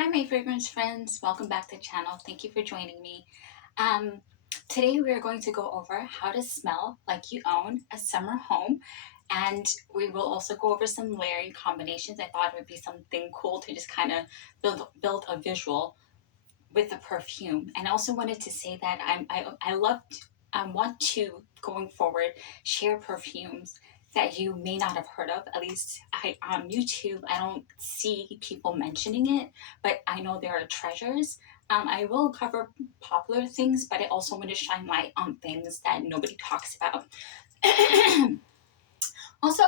Hi, my fragrance friends. Welcome back to the channel. Thank you for joining me. Today we are going to go over how to smell like you own a summer home, and we will also go over some layering combinations. I thought it would be something cool to just kind of build a visual with the perfume. And I also wanted to say that I want to, going forward, share perfumes that you may not have heard of. At least on YouTube, I don't see people mentioning it, but I know there are treasures. I will cover popular things, but I also want to shine light on things that nobody talks about. Also,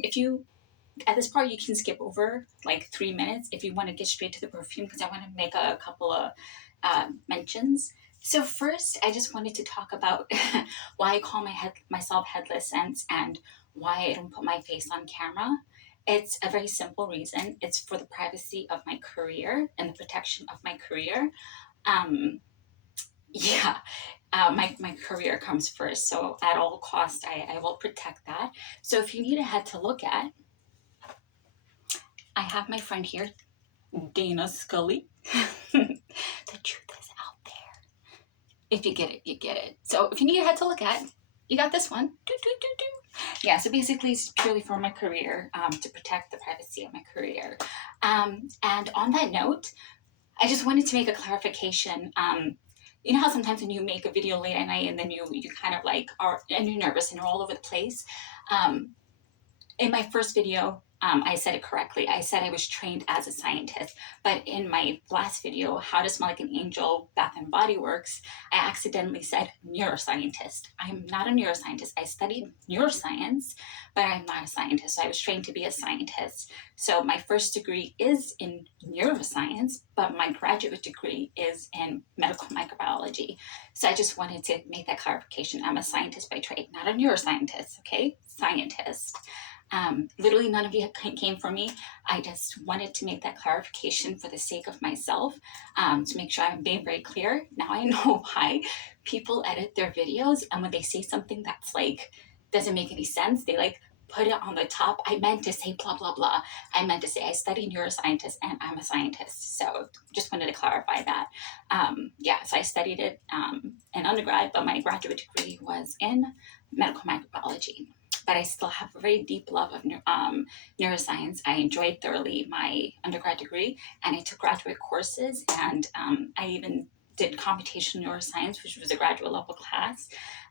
if you at this part, you can skip over like 3 minutes if you want to get straight to the perfume, because I want to make a couple of mentions. So first, I just wanted to talk about why I call myself Headless Scents and why I don't put my face on camera. It's a very simple reason. It's for the privacy of my career and the protection of my career. Um, yeah, my career comes first. So at all costs, I will protect that. So if you need a head to look at, I have my friend here, Dana Scully. The truth is out there. If you get it, you get it. So if you need a head to look at, you got this one. Yeah, so basically it's purely for my career, to protect the privacy of my career. And on that note, I just wanted to make a clarification. You know how sometimes when you make a video late at night and then you kind of like are, and you're nervous and you're all over the place. In my first video, I said it correctly. I said I was trained as a scientist, but in my last video, How to Smell Like an Angel, Bath and Body Works, I accidentally said neuroscientist. I'm not a neuroscientist. I studied neuroscience, but I'm not a scientist. So I was trained to be a scientist. So my first degree is in neuroscience, but my graduate degree is in medical microbiology. So I just wanted to make that clarification. I'm a scientist by trade, not a neuroscientist, okay? Scientist. Literally none of you came from me. I just wanted to make that clarification for the sake of myself, to make sure I'm being very clear. Now I know why people edit their videos, and when they say something that's like doesn't make any sense, they like put it on the top. I meant to say blah blah blah. I meant to say I study neuroscientist and I'm a scientist. So just wanted to clarify that. Yeah, so I studied it in undergrad, but my graduate degree was in medical microbiology. But I still have a very deep love of neuroscience. I enjoyed thoroughly my undergrad degree, and I took graduate courses, and I even did computational neuroscience, which was a graduate level class,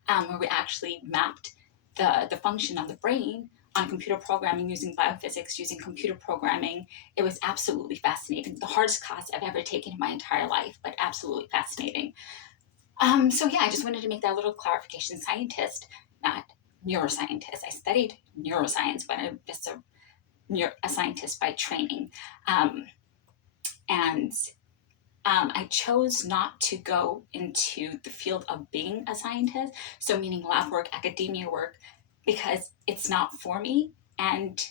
where we actually mapped the function of the brain on computer programming using biophysics, using computer programming. It was absolutely fascinating. The hardest class I've ever taken in my entire life, but absolutely fascinating. So yeah, I just wanted to make that little clarification. Scientist, not neuroscientist. I studied neuroscience, but I'm just a scientist by training. And I chose not to go into the field of being a scientist, so meaning lab work, academia work, because it's not for me, and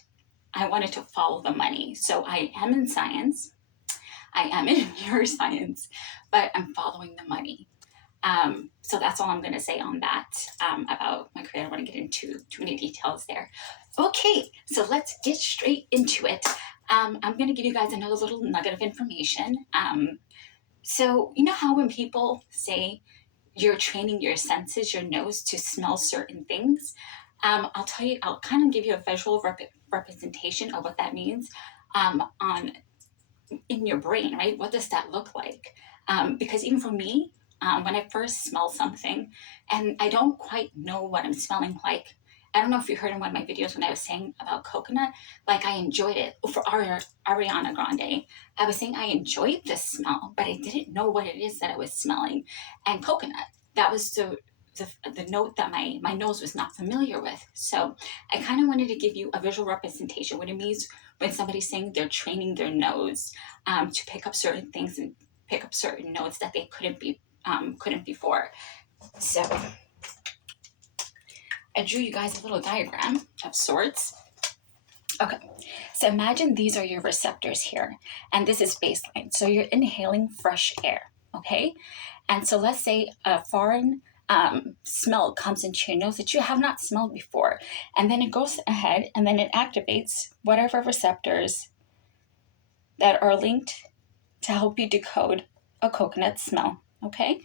I wanted to follow the money. So I am in science, I am in neuroscience, but I'm following the money. So that's all I'm going to say on that, about my career. I don't want to get into too many details there. Okay, so let's get straight into it. I'm going to give you guys another little nugget of information. So you know how when people say you're training your senses, your nose, to smell certain things? I'll tell you, I'll kind of give you a visual representation of what that means, in your brain, right? What does that look like? Because even for me, when I first smell something and I don't quite know what I'm smelling like, I don't know if you heard in one of my videos when I was saying about coconut, like I enjoyed it. For Ariana Grande, I was saying I enjoyed the smell, but I didn't know what it is that I was smelling. And coconut, that was the note that my nose was not familiar with. So I kind of wanted to give you a visual representation, what it means when somebody's saying they're training their nose, to pick up certain things and pick up certain notes that they couldn't before. So I drew you guys a little diagram of sorts. Okay, so imagine these are your receptors here, and this is baseline. So you're inhaling fresh air, okay? And so let's say a foreign smell comes into your nose that you have not smelled before, and then it goes ahead and then it activates whatever receptors that are linked to help you decode a coconut smell, okay?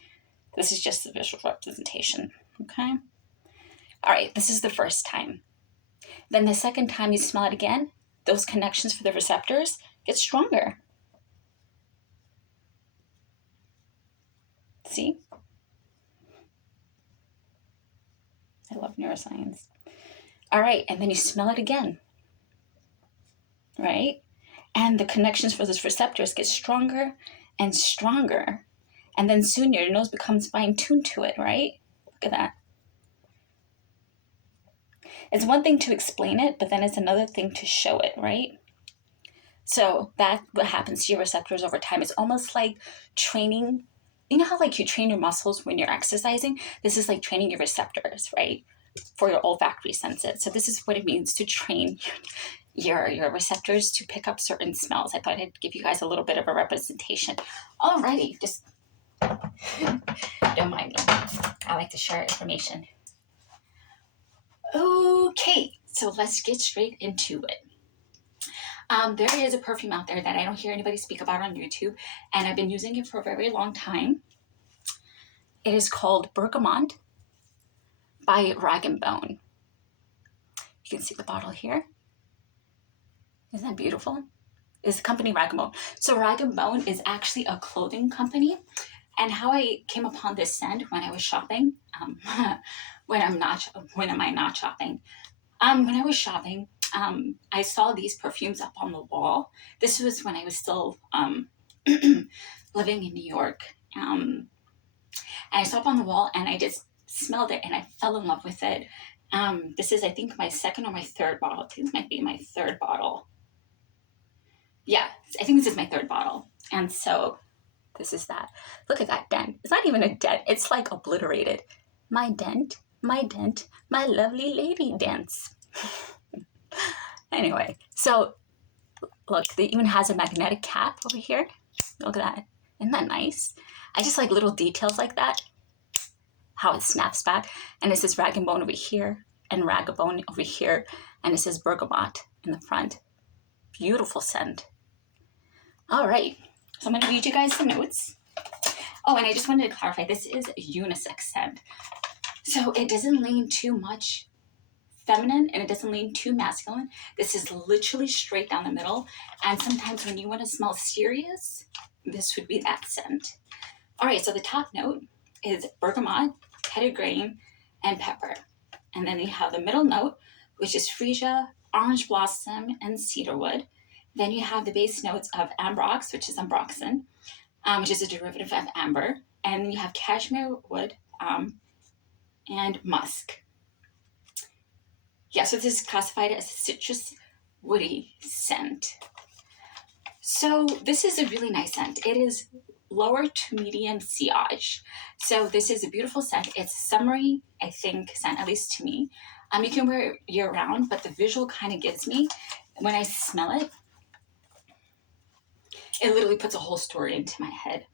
This is just the visual representation, okay? All right, this is the first time. Then the second time you smell it again, those connections for the receptors get stronger. See? I love neuroscience. All right, and then you smell it again, right? And the connections for those receptors get stronger and stronger. And then soon your nose becomes fine-tuned to it, right? Look at that. It's one thing to explain it, but then it's another thing to show it, right? So that's what happens to your receptors over time. It's almost like training. You know how like you train your muscles when you're exercising? This is like training your receptors, right? For your olfactory senses. So this is what it means to train your receptors to pick up certain smells. I thought I'd give you guys a little bit of a representation. Alrighty, just don't mind me. I like to share information. Okay, so let's get straight into it. There is a perfume out there that I don't hear anybody speak about on YouTube, and I've been using it for a very long time. It is called Bergamot by Rag & Bone. You can see the bottle here. Isn't that beautiful? It's the company Rag & Bone. So Rag & Bone is actually a clothing company. And how I came upon this scent when I was shopping, when am I not shopping? When I was shopping, I saw these perfumes up on the wall. This was when I was still living in New York. And I saw up on the wall and I just smelled it and I fell in love with it. This is, I think, my second or my third bottle. I think this might be my third bottle. Yeah, I think this is my third bottle. And so this is that. Look at that dent. It's not even a dent. It's like obliterated. My dent, my lovely lady dents. Anyway, so look, it even has a magnetic cap over here. Look at that. Isn't that nice? I just like little details like that. How it snaps back. And it says Rag & Bone over here and Rag & Bone over here. And it says Bergamot in the front. Beautiful scent. All right. So I'm going to read you guys some notes. Oh, and I just wanted to clarify, this is a unisex scent. So it doesn't lean too much feminine and it doesn't lean too masculine. This is literally straight down the middle. And sometimes when you want to smell serious, this would be that scent. All right, so the top note is bergamot, headed grain, and pepper. And then you have the middle note, which is freesia, orange blossom, and cedarwood. Then you have the base notes of ambrox, which is ambroxan, which is a derivative of amber. And then you have cashmere wood and musk. Yeah, so this is classified as a citrus woody scent. So this is a really nice scent. It is lower to medium sillage. So this is a beautiful scent. It's a summery, I think, scent, at least to me. You can wear it year round, but the visual kind of gives me, when I smell it, it literally puts a whole story into my head.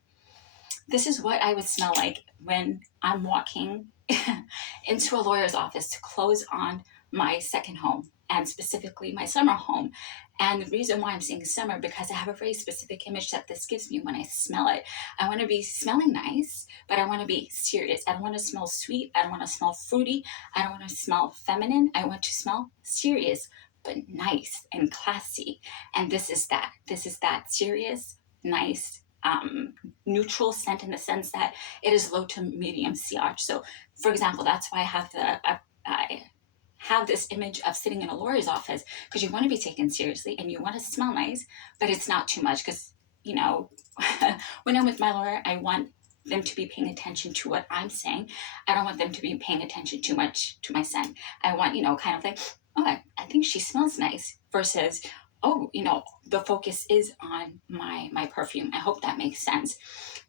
This is what I would smell like when I'm walking into a lawyer's office to close on my second home, and specifically my summer home. And the reason why I'm saying summer, because I have a very specific image that this gives me when I smell it. I want to be smelling nice, but I want to be serious. I don't want to smell sweet. I don't want to smell fruity. I don't want to smell feminine. I want to smell serious, but nice and classy. And this is that. This is that serious, nice, neutral scent, in the sense that it is low to medium sillage. So, for example, that's why I have this image of sitting in a lawyer's office, because you want to be taken seriously and you want to smell nice, but it's not too much, because, you know, when I'm with my lawyer, I want them to be paying attention to what I'm saying. I don't want them to be paying attention too much to my scent. I want, kind of like, oh, I think she smells nice, versus, oh, the focus is on my perfume. I hope that makes sense.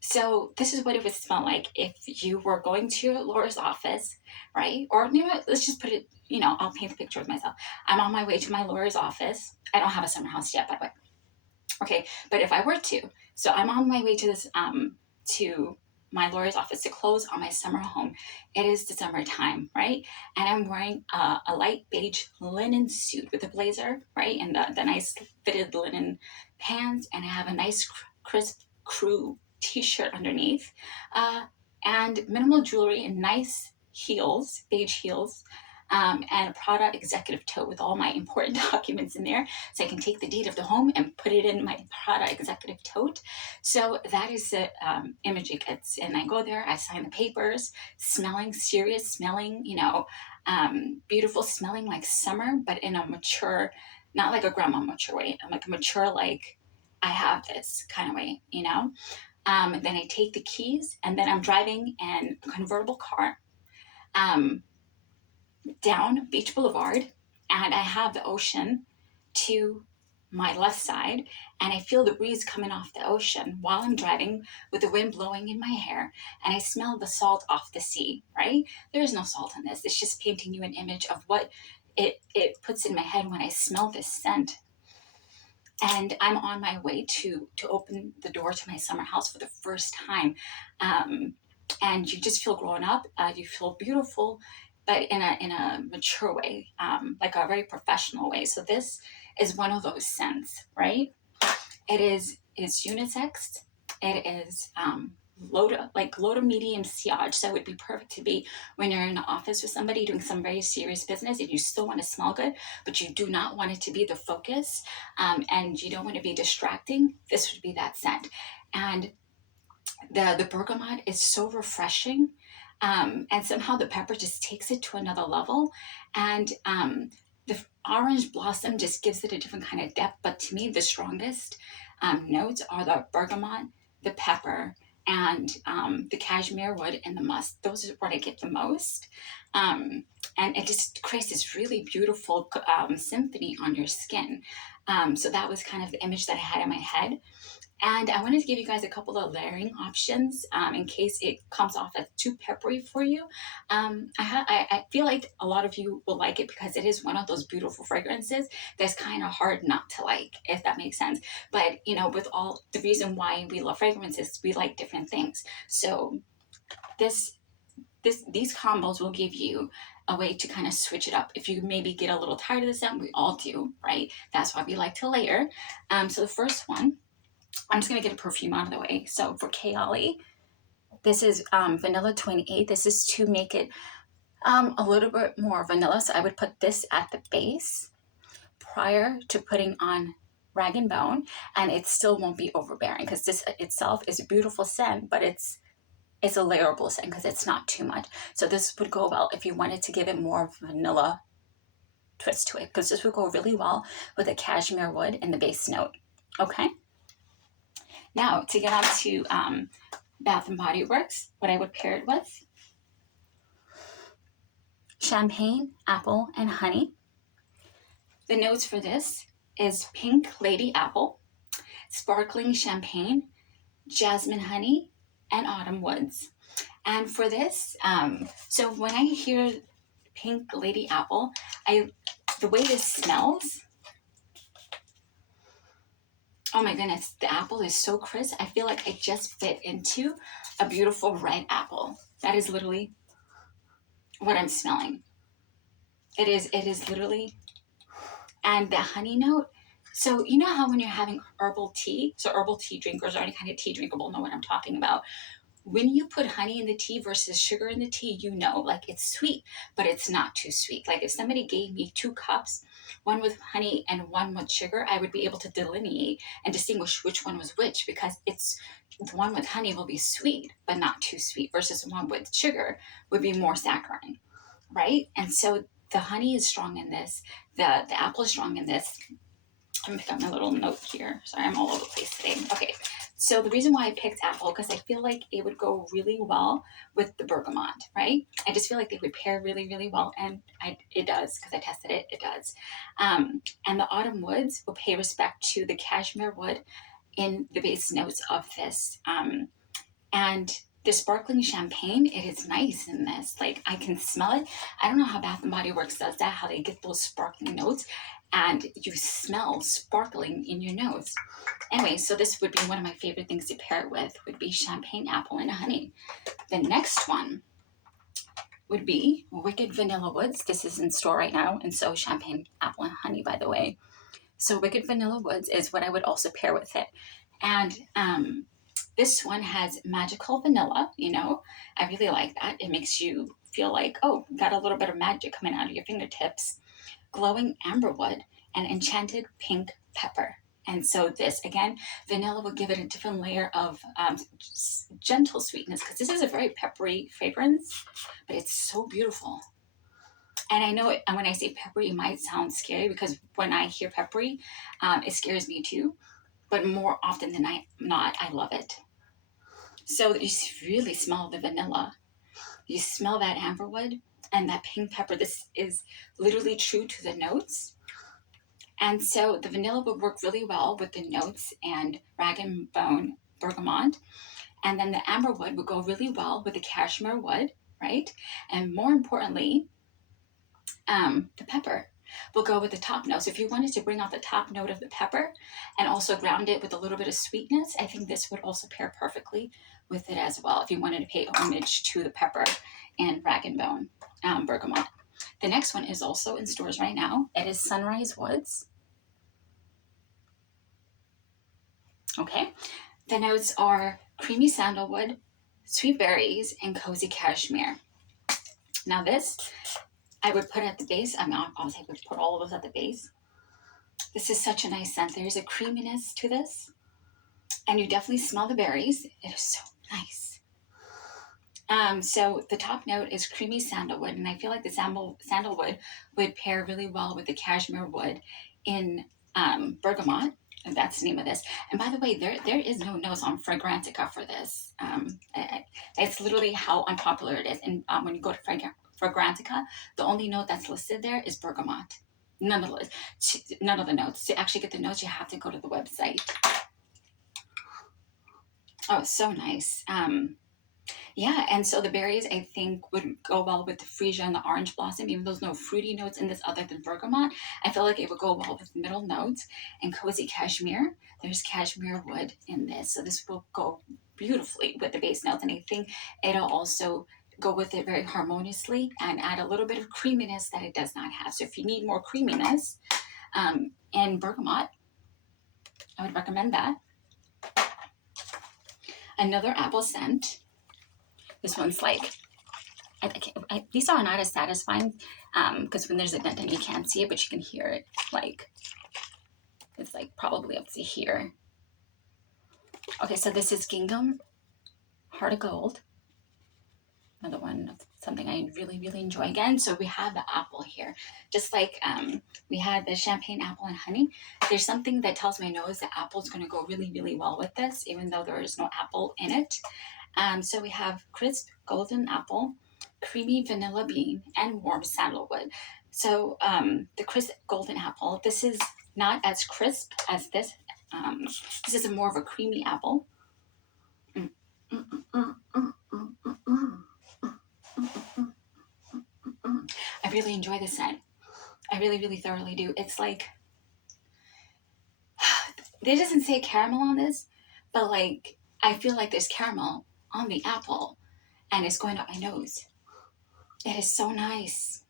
So this is what it would smell like if you were going to your lawyer's office, right? Or let's just put it, I'll paint the picture with myself. I'm on my way to my lawyer's office. I don't have a summer house yet, by the way. Okay, but if I were to, so I'm on my way to this, to my lawyer's office to close on my summer home. It is the summertime, right? And I'm wearing a light beige linen suit with a blazer, right? And the nice fitted linen pants. And I have a nice crisp crew t-shirt underneath, and minimal jewelry and nice heels, beige heels, and a Prada executive tote with all my important documents in there, so I can take the deed of the home and put it in my Prada executive tote. So that is the image it gets. And I go there, I sign the papers, smelling serious, smelling, beautiful, smelling like summer, but in a mature, not like a grandma mature way. I'm like a mature, like I have this kind of way, Then I take the keys, and then I'm driving in a convertible car. Down Beach Boulevard, and I have the ocean to my left side, and I feel the breeze coming off the ocean while I'm driving with the wind blowing in my hair, and I smell the salt off the sea, right? There is no salt in this. It's just painting you an image of what it puts in my head when I smell this scent. And I'm on my way to open the door to my summer house for the first time. And you just feel grown up. You feel beautiful, but in a mature way, like a very professional way. So this is one of those scents, right? It's unisex. It is low to medium sillage. So it would be perfect to be when you're in the office with somebody doing some very serious business and you still want to smell good, but you do not want it to be the focus, and you don't want to be distracting. This would be that scent. And the bergamot is so refreshing, and somehow the pepper just takes it to another level. And the orange blossom just gives it a different kind of depth. But to me, the strongest notes are the bergamot, the pepper, and the cashmere wood and the musk. Those are what I get the most. And it just creates this really beautiful symphony on your skin. So that was kind of the image that I had in my head. And I wanted to give you guys a couple of layering options in case it comes off as too peppery for you. I feel like a lot of you will like it because it is one of those beautiful fragrances that's kind of hard not to like, if that makes sense. But, with all the reason why we love fragrances, we like different things. So these combos will give you a way to kind of switch it up. If you maybe get a little tired of the scent, we all do, right? That's why we like to layer. So the first one, I'm just going to get a perfume out of the way. So for Kayali, this is Vanilla 28. This is to make it a little bit more vanilla. So I would put this at the base prior to putting on Rag & Bone, and it still won't be overbearing because this itself is a beautiful scent, but it's a layerable scent because it's not too much. So this would go well if you wanted to give it more vanilla twist to it, because this would go really well with the cashmere wood and the base note. Okay. Now, to get on to Bath & Body Works, what I would pair it with: champagne, apple, and honey. The notes for this is pink lady apple, sparkling champagne, jasmine honey, and autumn woods. And for this, so when I hear pink lady apple, the way this smells, oh my goodness, the apple is so crisp. I feel like I just fit into a beautiful red apple. That is literally what I'm smelling. It is literally, and the honey note. So you know how when you're having herbal tea, so herbal tea drinkers or any kind of tea drinkable know what I'm talking about. When you put honey in the tea versus sugar in the tea, like it's sweet, but it's not too sweet. Like if somebody gave me 2 cups, one with honey and one with sugar, I would be able to delineate and distinguish which one was which, because the one with honey will be sweet, but not too sweet, versus the one with sugar would be more saccharine, right? And so the honey is strong in this, the apple is strong in this. I'm gonna pick up my little note here. Sorry, I'm all over the place today. Okay, so the reason why I picked apple, because I feel like it would go really well with the bergamot, right? I just feel like they would pair really, really well, and it does, because I tested it, it does. And the autumn woods will pay respect to the cashmere wood in the base notes of this. And the sparkling champagne, it is nice in this. Like I can smell it. I don't know how Bath & Body Works does that, how they get those sparkling notes and you smell sparkling in your nose. Anyway, so this would be one of my favorite things to pair it with, would be champagne, apple, and honey. The next one would be Wicked Vanilla Woods. This is in store right now, and so champagne, apple, and honey, by the way. So Wicked Vanilla Woods is what I would also pair with it. And This one has magical vanilla, you know. I really like that. It makes you feel like, oh, got a little bit of magic coming out of your fingertips. Glowing amberwood and enchanted pink pepper. And so this, again, vanilla will give it a different layer of gentle sweetness because this is a very peppery fragrance, but it's so beautiful. And I know when I say peppery, it might sound scary because when I hear peppery, it scares me too. But more often than not, I love it. So you really smell the vanilla. You smell that amberwood and that pink pepper. This is literally true to the notes. And so the vanilla would work really well with the notes and rag and bone bergamot. And then the amberwood would go really well with the cashmere wood, right? And more importantly, the pepper will go with the top note. So if you wanted to bring out the top note of the pepper and also ground it with a little bit of sweetness, I think this would also pair perfectly with it as well if you wanted to pay homage to the pepper and rag and bone bergamot. The next one is also in stores right now. It is Sunrise Woods. Okay, the notes are creamy sandalwood, sweet berries, and cozy cashmere. Now this, I would put at the base. I mean, obviously I would put all of those at the base. This is such a nice scent. There's a creaminess to this, and you definitely smell the berries. It is so nice. So the top note is creamy sandalwood, and I feel like the sandalwood would pair really well with the cashmere wood in bergamot. And that's the name of this. And by the way, there is no notes on Fragrantica for this. It's literally how unpopular it is. And when you go to Fragrantica, the only note that's listed there is bergamot. None of the notes. To actually get the notes, you have to go to the website. Oh, so nice. Yeah, and so the berries I think would go well with the freesia and the orange blossom, even though there's no fruity notes in this other than bergamot. I feel like it would go well with middle notes and cozy cashmere. There's cashmere wood in this, so this will go beautifully with the base notes, and I think it'll also go with it very harmoniously and add a little bit of creaminess that it does not have. So if you need more creaminess and bergamot, I would recommend that. Another apple scent. This one's like, these are not as satisfying because when there's a dent and you can't see it, but you can hear it. Like, it's like probably up to here. Okay, so this is Gingham Heart of Gold. Another one, something I really, really enjoy. Again, so we have the apple here. Just like we had the champagne apple and honey. There's something that tells my nose that apple is going to go really, really well with this, even though there is no apple in it. So we have crisp golden apple, creamy vanilla bean, and warm sandalwood. So the crisp golden apple, this is not as crisp as this. This is more of a creamy apple. I really enjoy this scent. I really, really thoroughly do. It's like, there doesn't say caramel on this, but like, I feel like there's caramel on the apple and it's going up my nose. It is so nice.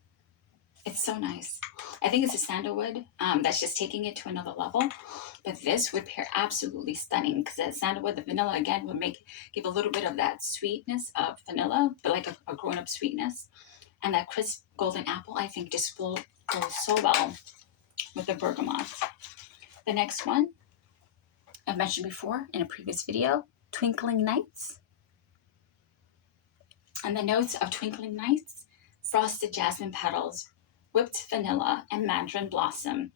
It's so nice. I think it's a sandalwood that's just taking it to another level. But this would pair absolutely stunning because the sandalwood, the vanilla again would give a little bit of that sweetness of vanilla, but like a grown-up sweetness. And that crisp golden apple, I think, just will go so well with the bergamot. The next one I've mentioned before in a previous video, Twinkling Nights. And the notes of Twinkling Nights, frosted jasmine petals, whipped vanilla, and mandarin blossom.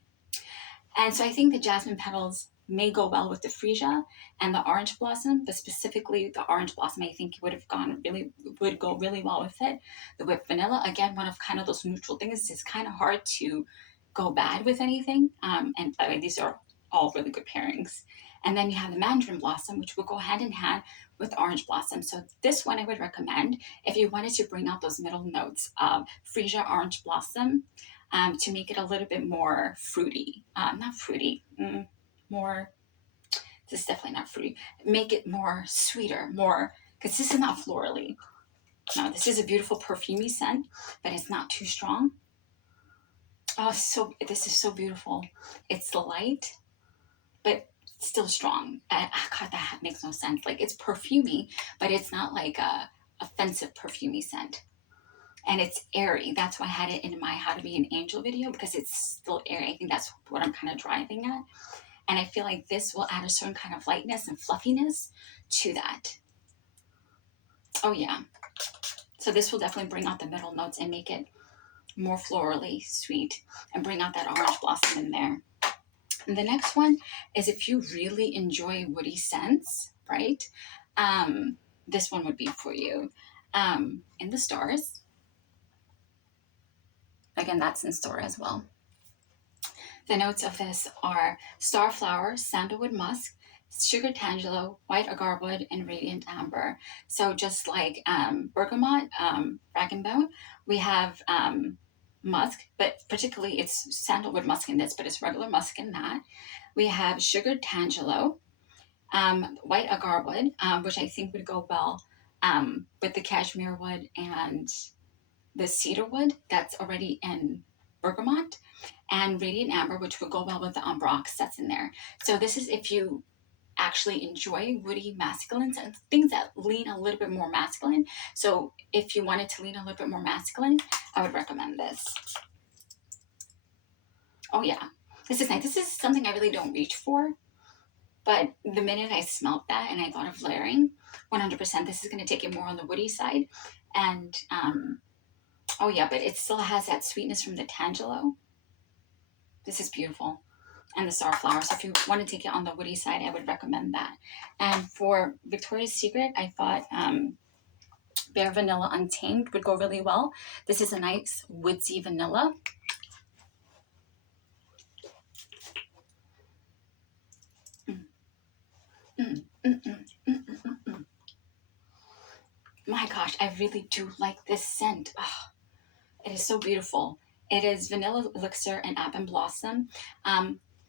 And so I think the jasmine petals may go well with the freesia and the orange blossom, but specifically the orange blossom I think would go really well with it. The whipped vanilla, again, one of kind of those neutral things. It's kind of hard to go bad with anything. And by the way, these are all really good pairings. And then you have the mandarin blossom, which will go hand in hand with orange blossom. So this one I would recommend if you wanted to bring out those middle notes of freesia, orange blossom, to make it a little bit more fruity. Not fruity, more, this is definitely not fruity. Make it more sweeter, more, because this is not florally. No, this is a beautiful perfumey scent, but it's not too strong. Oh, this is so beautiful. It's light, but still strong. God, that makes no sense. Like, it's perfumey, but it's not like a offensive perfumey scent. And it's airy. That's why I had it in my How to Be an Angel video, because it's still airy. I think that's what I'm kind of driving at. And I feel like this will add a certain kind of lightness and fluffiness to that. Oh yeah. So this will definitely bring out the middle notes and make it more florally sweet and bring out that orange blossom in there. And the next one is, if you really enjoy woody scents, right? This one would be for you. In the Stars. Again, that's in store as well. The notes of this are starflower, sandalwood musk, sugar tangelo, white agarwood, and radiant amber. So just like bergamot, rag and bone, we have musk, but particularly it's sandalwood musk in this, but it's regular musk in that. We have sugar tangelo, white agarwood, which I think would go well with the cashmere wood and the cedar wood that's already in bergamot, and radiant amber, which would go well with the ambrox that's in there. So this is if you actually enjoy woody masculines and things that lean a little bit more masculine. So if you wanted to lean a little bit more masculine, I would recommend this. Oh yeah, this is nice. This is something I really don't reach for, but the minute I smelled that and I thought of layering, 100%, this is going to take it more on the woody side. And oh yeah, but it still has that sweetness from the tangelo. This is beautiful. And the starflower. So if you want to take it on the woody side, I would recommend that. And for Victoria's Secret, I thought Bare Vanilla Untamed would go really well. This is a nice woodsy vanilla. My gosh, I really do like this scent. Oh, it is so beautiful. It is vanilla elixir and apple blossom.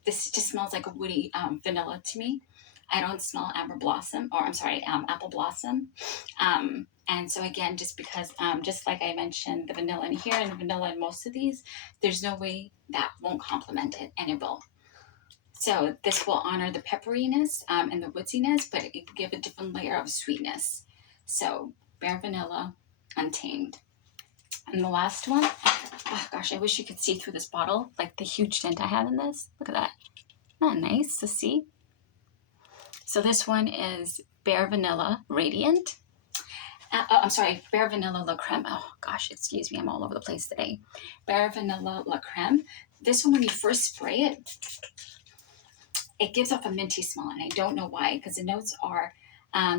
This just smells like a woody vanilla to me. I don't smell amber blossom, or I'm sorry, apple blossom. And so again, just because, just like I mentioned, the vanilla in here and the vanilla in most of these, there's no way that won't complement it, and it will. So this will honor the pepperiness and the woodsiness, but it will give a different layer of sweetness. So Bare Vanilla Untamed. And the last one, oh gosh, I wish you could see through this bottle, like the huge dent I have in this. Look at that. Isn't that nice to see? So this one is Bare Vanilla Radiant. I'm sorry, Bare Vanilla La Creme. Oh gosh, excuse me, I'm all over the place today. Bare Vanilla La Creme. This one, when you first spray it, it gives off a minty smell, and I don't know why, because the notes are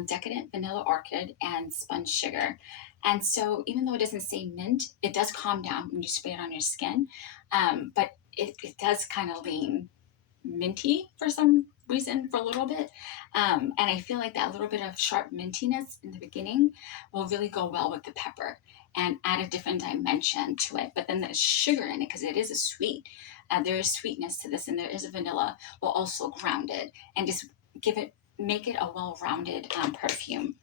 decadent vanilla orchid and sponge sugar. And so even though it doesn't say mint, it does calm down when you spray it on your skin, but it does kind of lean minty for some reason for a little bit. And I feel like that little bit of sharp mintiness in the beginning will really go well with the pepper and add a different dimension to it. But then the sugar in it, because it is a sweet, there is sweetness to this, and there is a vanilla, will also ground it and just make it a well-rounded perfume.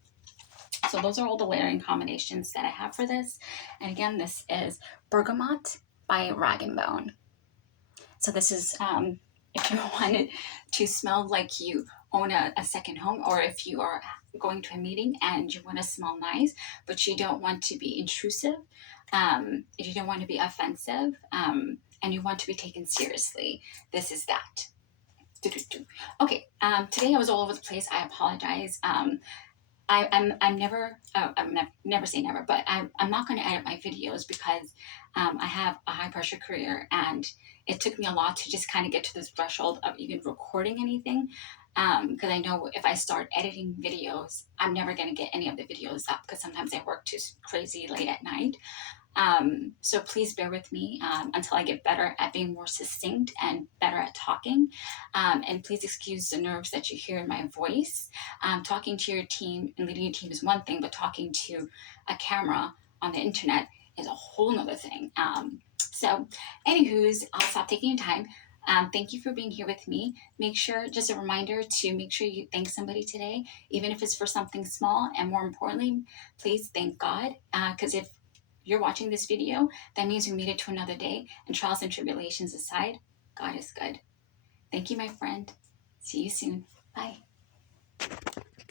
So those are all the layering combinations that I have for this. And again, this is Bergamot by Rag & Bone. So this is, if you wanted to smell like you own a second home, or if you are going to a meeting and you want to smell nice, but you don't want to be intrusive, if you don't want to be offensive, and you want to be taken seriously, this is that. Okay, today I was all over the place. I apologize. I'm never, never say never, but I'm not going to edit my videos because I have a high pressure career, and it took me a lot to just kind of get to this threshold of even recording anything. Because I know if I start editing videos, I'm never going to get any of the videos up, because sometimes I work too crazy late at night. So please bear with me until I get better at being more succinct and better at talking. And please excuse the nerves that you hear in my voice. Talking to your team and leading a team is one thing, but talking to a camera on the internet is a whole nother thing. So anywho's, I'll stop taking your time. Thank you for being here with me. Make sure, just a reminder, to make sure you thank somebody today, even if it's for something small. And more importantly, please thank God, because if you're watching this video, that means we made it to another day, and trials and tribulations aside, God is good. Thank you, my friend. See you soon. Bye.